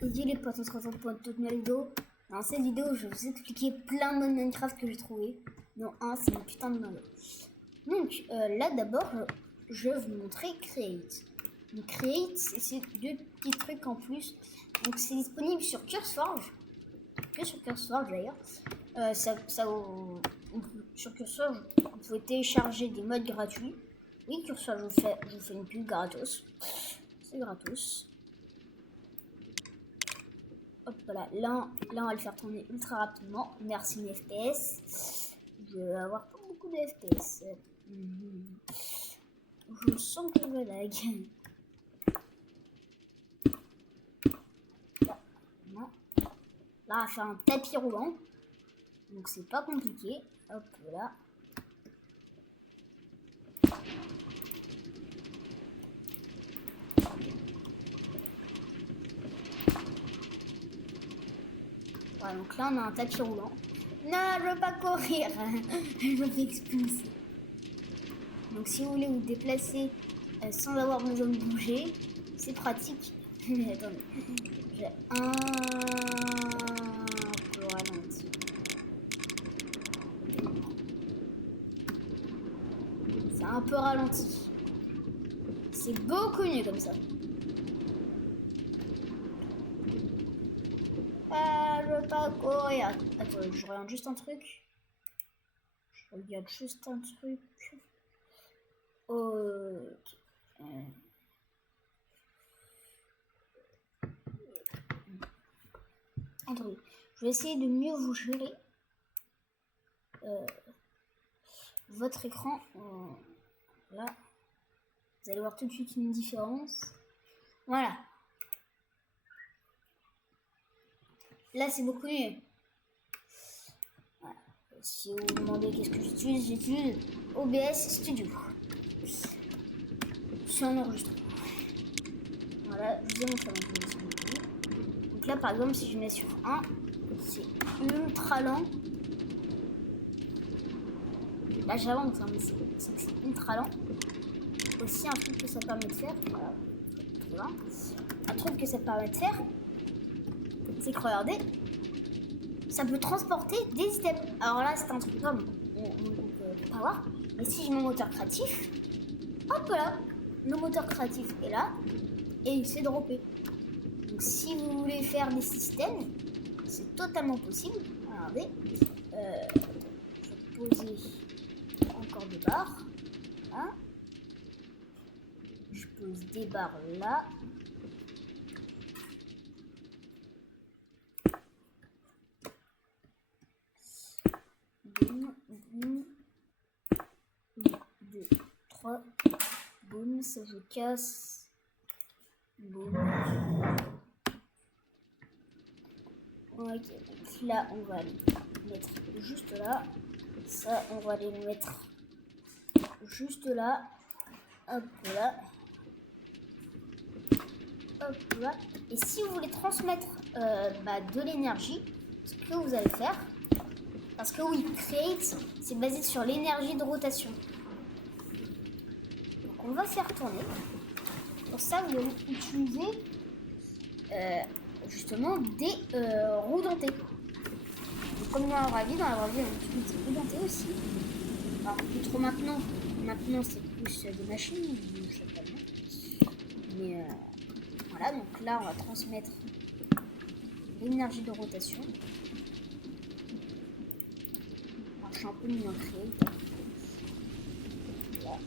Salut les potes, on se retrouve pour une toute nouvelle vidéo. Dans cette vidéo, je vais vous expliquer plein de modes Minecraft que j'ai trouvé. Non, un, c'est une putain de mode. Donc là d'abord, je vais vous montrer Create. Donc Create, c'est deux petits trucs en plus. Donc c'est disponible sur CurseForge. Que sur CurseForge d'ailleurs. Sur CurseForge, vous pouvez télécharger des modes gratuits. Oui, CurseForge, je vous fais une pub gratos. C'est gratos. Hop là, là on va le faire tourner ultra rapidement. Merci mes FPS. Je vais avoir pas beaucoup de FPS. Je sens que je lag. Là, on va faire un tapis roulant. Donc c'est pas compliqué. Hop là. Voilà, donc là on a un tapis roulant. Non, je veux pas courir. Je vais expulser. Donc si vous voulez vous déplacer sans avoir besoin de bouger, c'est pratique. Attendez, j'ai un peu ralenti. C'est un peu ralenti. C'est beaucoup mieux comme ça. Je veux pas courir. Attends, je regarde juste un truc. Ok. Attendez, je vais essayer de mieux vous gérer votre écran. Là, vous allez voir tout de suite une différence. Voilà. Là, c'est beaucoup mieux. Voilà. Si vous vous demandez qu'est-ce que j'utilise OBS Studio. C'est un enregistrement. Voilà, je vous ai montré mon. Donc là, par exemple, si je mets sur 1, c'est ultra lent. Là, j'avance, hein, mais c'est ultra lent. Aussi, un truc que ça permet de faire, voilà, un truc que ça permet de faire, c'est que regardez, ça peut transporter des items. Alors là, c'est un truc comme mon groupe Power, mais si j'ai mon moteur créatif, hop là, le moteur créatif est là et il s'est droppé. Donc si vous voulez faire des systèmes, c'est totalement possible. Regardez, je vais poser encore des barres. Hein, je pose des barres là. Boum, boum. 1, 2, 3. Boum, ça je casse. Boum. Ok, donc là on va les mettre juste là. Ça on va les mettre juste là. Hop là. Hop là. Et si vous voulez transmettre de l'énergie, ce que vous allez faire, parce que oui, Create, c'est basé sur l'énergie de rotation. Donc on va faire tourner. Pour ça, vous allez utiliser justement des roues dentées. Donc, comme dans la vraie vie, on utilise des roues dentées aussi. Alors, plus trop maintenant. Maintenant, c'est plus des machines, je sais pas bien. Mais voilà, donc là, on va transmettre l'énergie de rotation. Alors, je suis un peu mis en créé. Là.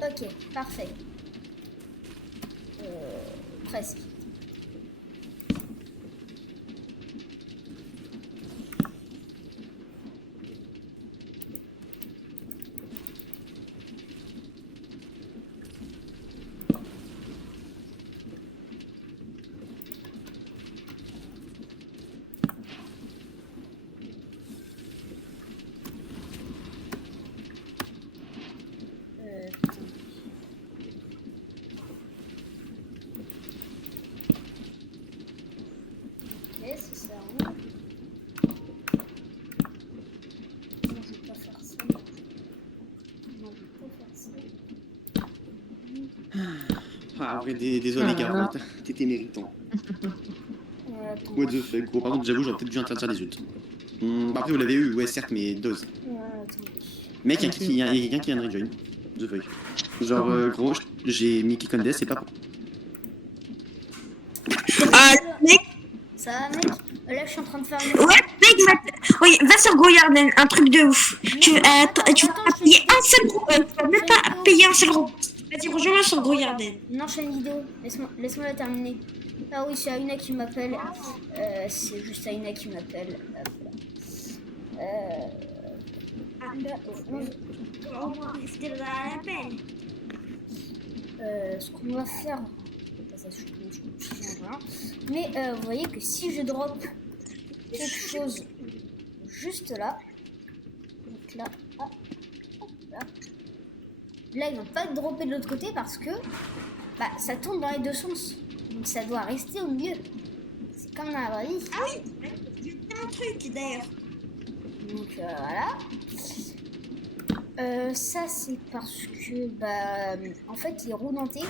Ok, parfait. Presque. Ah, ouais, désolé, Garou, t'étais méritant. Attends. What the fuck, gros. Par contre, j'avoue, j'aurais peut-être dû interdire les autres. Après, vous l'avez eu, ouais, certes, mais dose. Attendez. Mec, il y a quelqu'un qui vient de rejoin. The fuck. Genre, gros, j'ai Mickey Condes, c'est pas pour. Ah, mec, Ça va, mec? Là, je suis en train de faire une. ouais, mec, oui, va sur Goyarden, un truc de ouf. Tu vas Attends, pas payer un seul gros, tu vas même pas vidéo. payer un seul gros. Vas-y, rejoins-moi sur Goyarden. Non, je fais une vidéo. Laisse-moi la terminer. Ah oui, c'est Aina qui m'appelle. C'est juste Aina qui m'appelle. Hop là. Ce qu'on va faire. Ça, je sais pas. Mais vous voyez que si je drop quelque chose juste là. Donc là. Ah, là. Là, il va pas dropper de l'autre côté parce que bah, ça tourne dans les deux sens. Donc ça doit rester au milieu. C'est comme dans la vraie vie. Ah oui, j'ai fait un truc d'ailleurs. Donc voilà. Ça c'est parce que bah en fait les roues dentées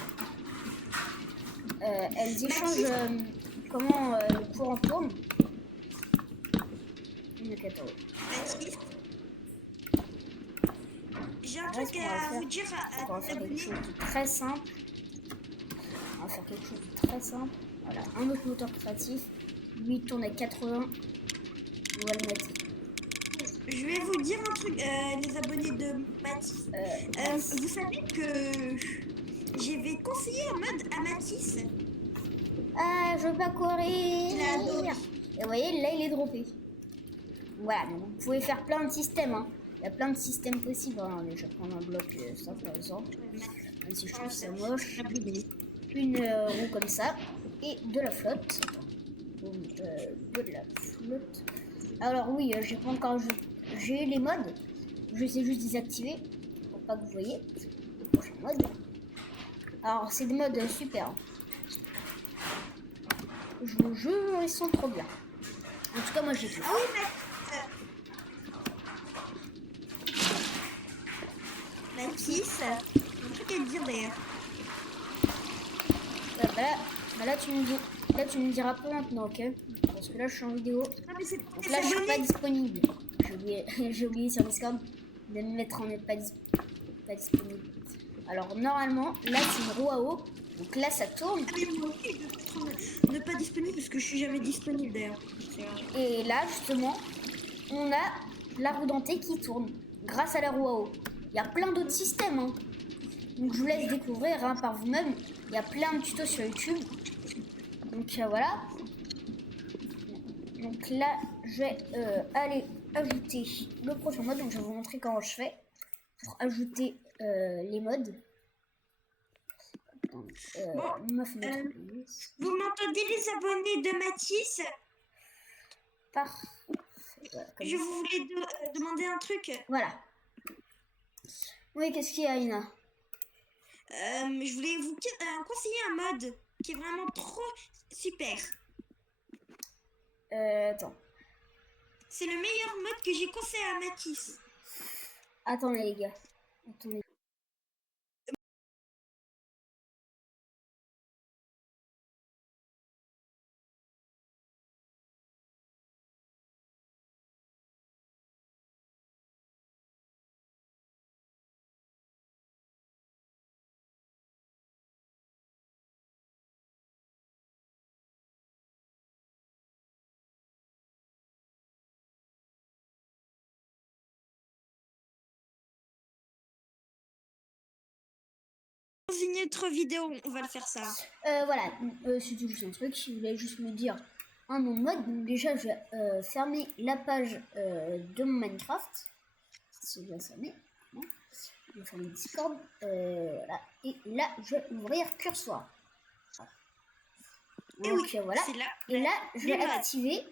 elles échangent comment le courant tourne. Donc attends. J'ai un truc à vous dire On va faire quelque chose de très simple. On va faire quelque chose de très simple. Voilà, un autre moteur créatif. Lui il tourne à 80. On va le mettre. Je vais vous dire un truc, les abonnés de Mathis. Vous savez que j'avais conseillé un mode à Mathis. Ah, je veux pas courir. Il a adoré. Et vous voyez, là il est droppé. Voilà, donc vous pouvez faire plein de systèmes. Hein. Il y a plein de systèmes possibles. Hein. Je vais prendre un bloc, ça par exemple. Même si je trouve ça moche. Une roue comme ça. Et de la flotte. Donc, de la flotte. Alors oui, j'ai pas encore... J'ai les modes. Je vais juste désactiver. Pour pas que vous voyez. Le prochain mode. Alors c'est des modes super. Je vous jure, ils sont trop bien. En tout cas, moi j'ai tout. Ah oui, Mathis, un truc à te dire d'ailleurs. Là, tu me diras pas maintenant, ok? Parce que là, je suis en vidéo. Donc là, je suis pas disponible. J'ai oublié sur Discord de me mettre en pas disponible. Alors, normalement, là, c'est une roue à eau. Donc là, ça tourne. Ah, mais moi aussi, je ne pas disponible parce que je suis jamais disponible d'ailleurs. Et là, justement, on a la roue dentée qui tourne grâce à la roue à eau. Il y a plein d'autres systèmes. Hein. Donc, je vous laisse découvrir hein, par vous-même. Il y a plein de tutos sur YouTube. Donc voilà. Donc là, je vais aller ajouter le prochain mode. Donc je vais vous montrer comment je fais pour ajouter les modes. Donc, vous m'entendez les abonnés de Mathis? Parfait. Voilà, je voulais demander un truc. Voilà. Oui, qu'est-ce qu'il y a, Ina? Je voulais vous conseiller un mode qui est vraiment trop super. Attends. C'est le meilleur mode que j'ai conseillé à Mathis. Attendez les gars. Attendez. Dans une autre vidéo, on va le faire ça. Voilà, c'est tout juste un truc. Je voulais juste me dire un nom de mode. Donc déjà, je vais fermer la page de mon Minecraft. C'est bien fermé. Hein. Je vais fermer Discord. Voilà. Et là, je vais ouvrir Cursor. Voilà. Donc oui, voilà. Là, et là, je vais activer.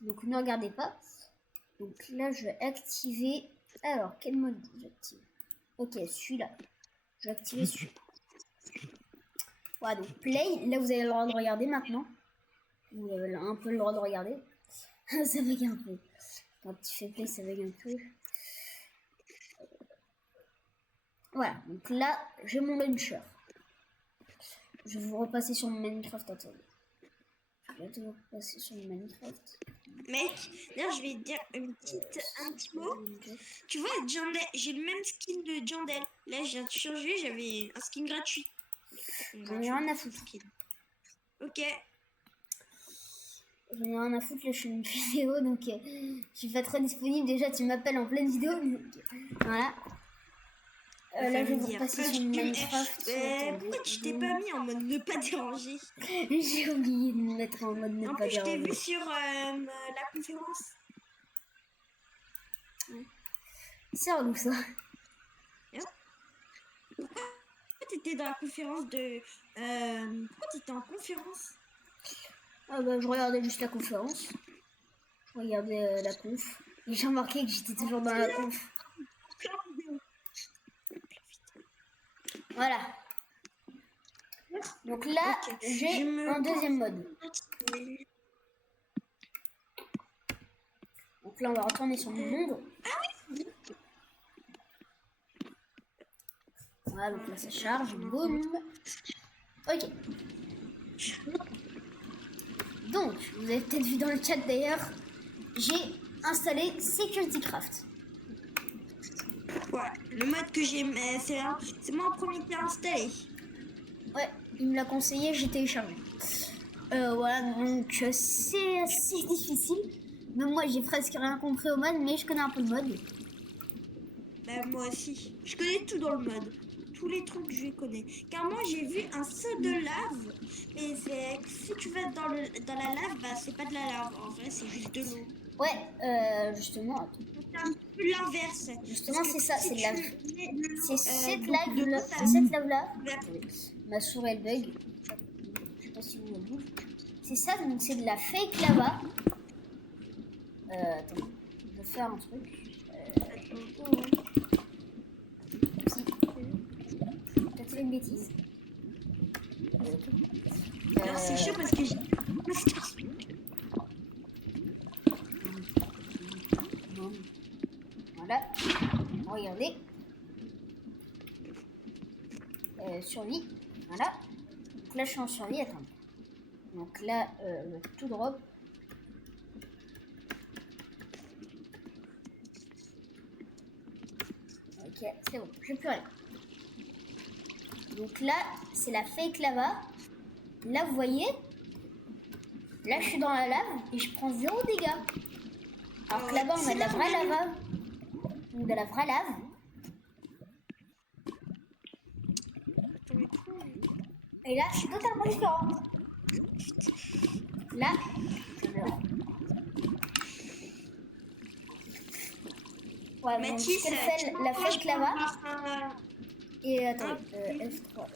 Donc ne regardez pas. Donc là, je vais activer. Alors, quel mode j'active? Ok, celui-là. Je vais activer celui-là. Voilà, donc play. Là, vous avez le droit de regarder maintenant. Vous avez un peu le droit de regarder. Ça bug un peu. Quand tu fais play, ça bug un peu. Voilà, donc là, j'ai mon launcher. Je vais vous repasser sur mon Minecraft. Attendez. Je vais vous repasser sur mon Minecraft. Mec, d'ailleurs, je vais te dire un petit mot. Tu vois, Jandel, j'ai le même skin de Jandel. Là, j'ai changé, j'avais un skin gratuit. J'en ai rien à foutre. Ok. J'en ai rien à foutre, là je fais une vidéo donc je suis pas très disponible. Déjà tu m'appelles en pleine vidéo donc voilà. Là je vais vous repasser sur Minecraft. Pourquoi tu t'es pas mis en mode ne pas déranger? J'ai oublié de me mettre en mode ne En pas plus, je t'ai déranger. vu sur la conférence. C'est relou ça. Pourquoi t'étais dans la conférence de... Pourquoi t'étais en conférence? Ah bah je regardais juste la conférence. Je regardais la conf. Et j'ai remarqué que j'étais toujours dans la conf. Voilà. Donc là, j'ai un deuxième mode. Donc là, on va retourner sur mon monde. Voilà, donc là, ça charge. Boum. Ok. Donc, vous avez peut-être vu dans le chat d'ailleurs, j'ai installé Security Craft. Ouais, le mode que j'ai, c'est moi en premier qui a installé. Ouais, il me l'a conseillé, j'ai téléchargé. Voilà, donc c'est assez difficile. Même moi, j'ai presque rien compris au mode, mais je connais un peu le mode. Bah, moi aussi. Je connais tout dans le mode. Tous les trucs, je les connais. Car moi, j'ai vu un saut de lave. Mais si tu vas dans la lave, bah, c'est pas de la lave. En vrai, c'est juste de l'eau. Ouais, justement, attends. C'est un peu l'inverse. Justement, c'est ça, c'est de la... C'est cette lave. lave-là. Ma souris, elle bug. Je sais pas si vous voyez. C'est ça, donc c'est de la fake lava. Attends, je vais faire un truc. Peut-être fait une bêtise. Alors, c'est chaud parce que j'ai... Voilà. Regardez. Survie. Voilà. Donc là, je suis en survie. Attends. Donc là, tout drop. Ok, c'est bon. Je peux rien. Donc là, c'est la fake lava. Là, vous voyez, là, je suis dans la lave et je prends 0 dégâts. Alors que là-bas, on a de la vraie lava. Donc de la vraie lave. Et là, je suis totalement différent. Là, je meurs. Ouais, donc Mathis, ce qu'elle fait, la fake lava. Et attendez, F3.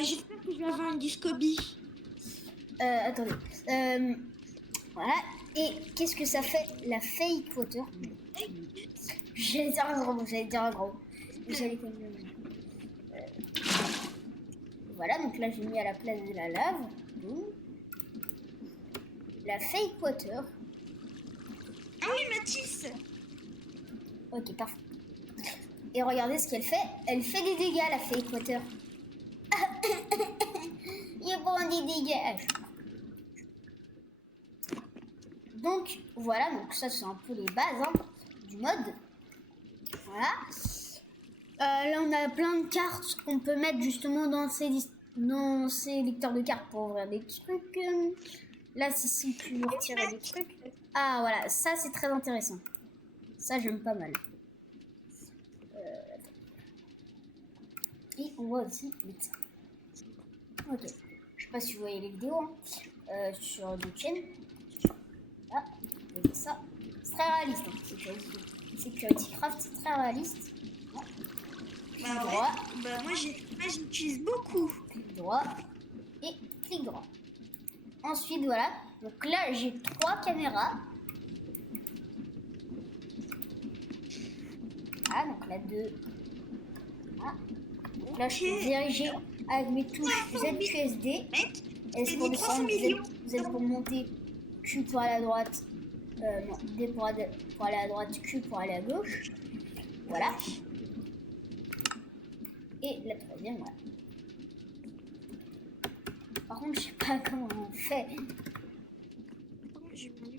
J'espère que je vais avoir un Discoby. Attendez. Voilà. Et qu'est-ce que ça fait la fake water? J'allais dire un gros. Voilà, donc là j'ai mis à la place de la lave. Boum. La fake water. Ah oui, Mathis. Ok, parfait. Et regardez ce qu'elle fait. Elle fait des dégâts, la fake water. Il prend des dégâts. Donc voilà, donc ça c'est un peu les bases du mode. Voilà. Là on a plein de cartes qu'on peut mettre justement dans ces lecteurs de cartes pour ouvrir des trucs. Là c'est simple pour retirer des trucs. Ah voilà, ça c'est très intéressant. Ça j'aime pas mal. Et on voit aussi médecin. Ok. Je sais pas si vous voyez les vidéos sur d'autres chaînes. Ah, ça. C'est très réaliste. Security Craft, c'est très réaliste. Bah, droit. Bah moi j'utilise beaucoup. Clic droit et clic droit. Ensuite voilà. Donc là j'ai 3 caméras. Ah donc là 2. Ah. Donc là je peux diriger avec mes touches ZQSD. S pour descendre, Z pour monter, Q pour aller à droite. Non, D pour aller à droite, Q pour aller à gauche. Voilà. Et la troisième, voilà. par contre, je sais pas comment on fait. J'ai mal.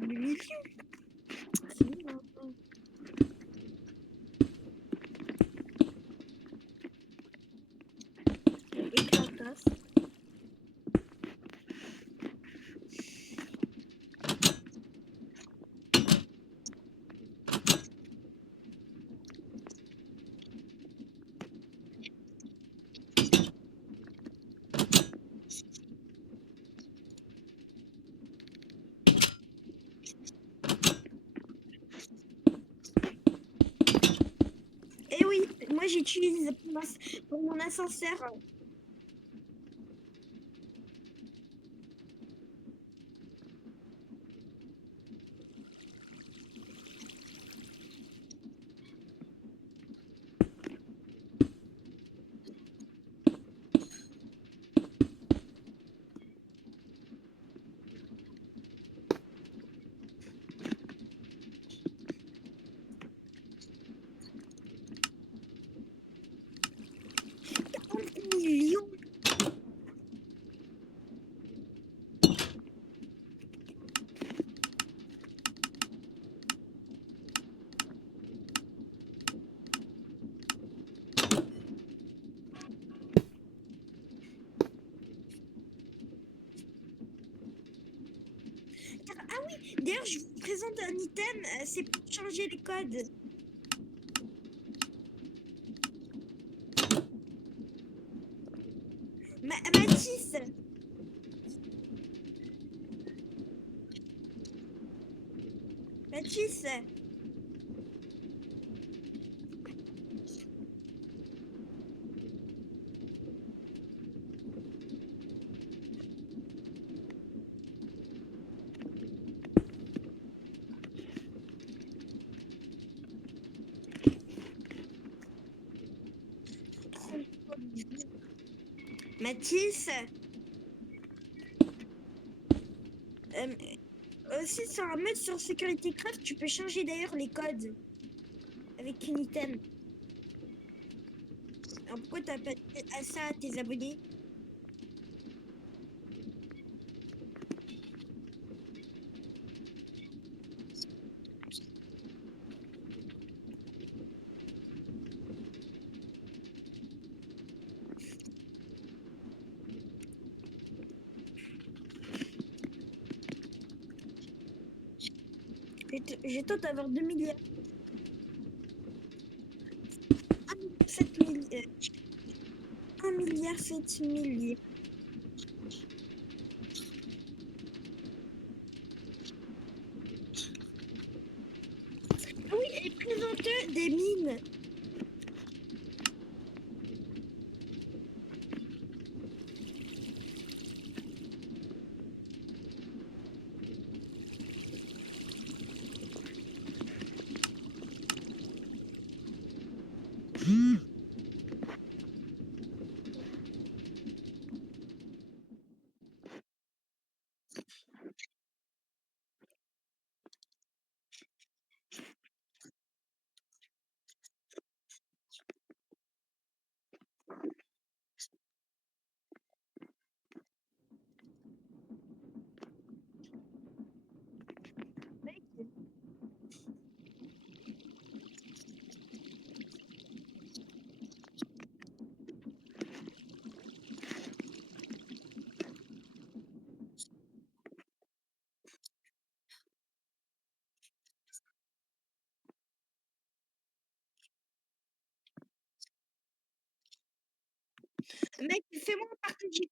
Le milieu. C'est bon. Éclatasse. Eh oui, moi j'utilise pour mon ascenseur. Millions. Ah oui, d'ailleurs, je vous présente un item, c'est pour changer les codes. Mathis, Mathis, Mathis, aussi sur un mode sur Security Craft, tu peux changer d'ailleurs les codes avec une item. Alors pourquoi t'as pas dit à ça à tes abonnés? J'ai tôt d'avoir 2 milliards. 7 milliards. 1 milliard 7 milliards. Ah oui, et présente des mines. Mec, fais-moi partager.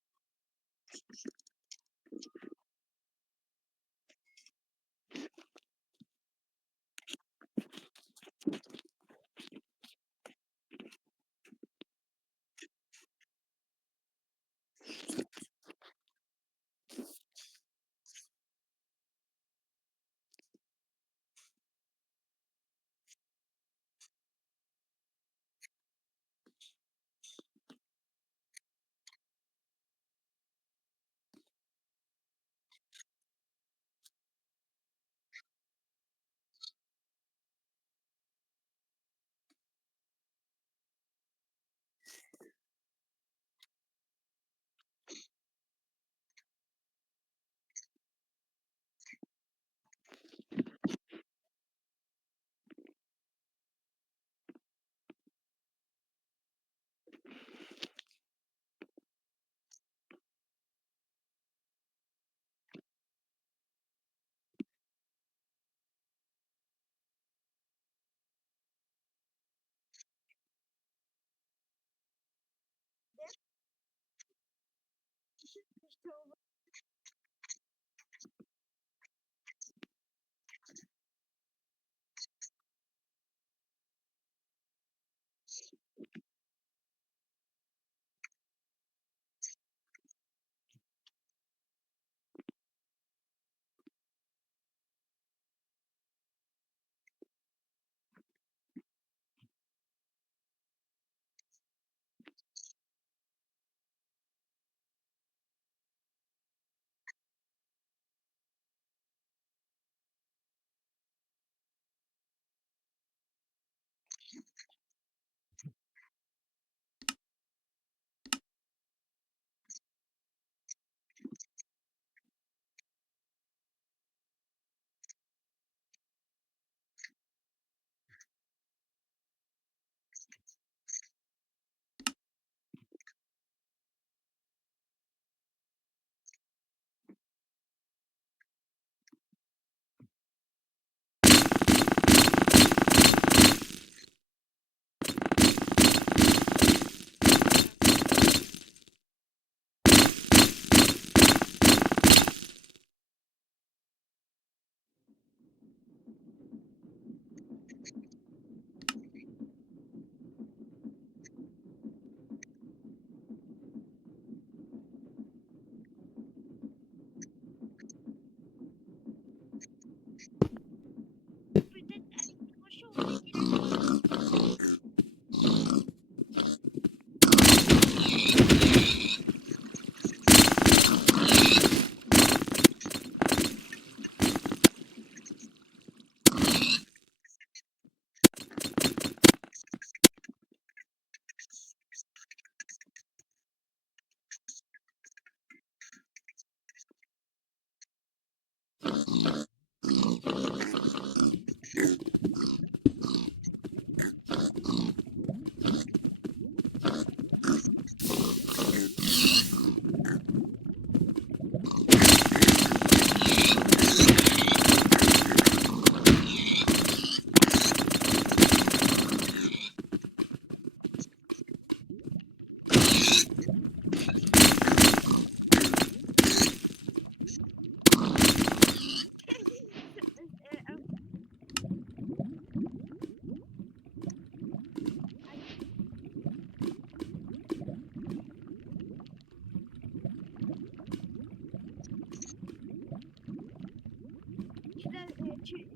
Peut-être avec des cochons, on dit là. Tu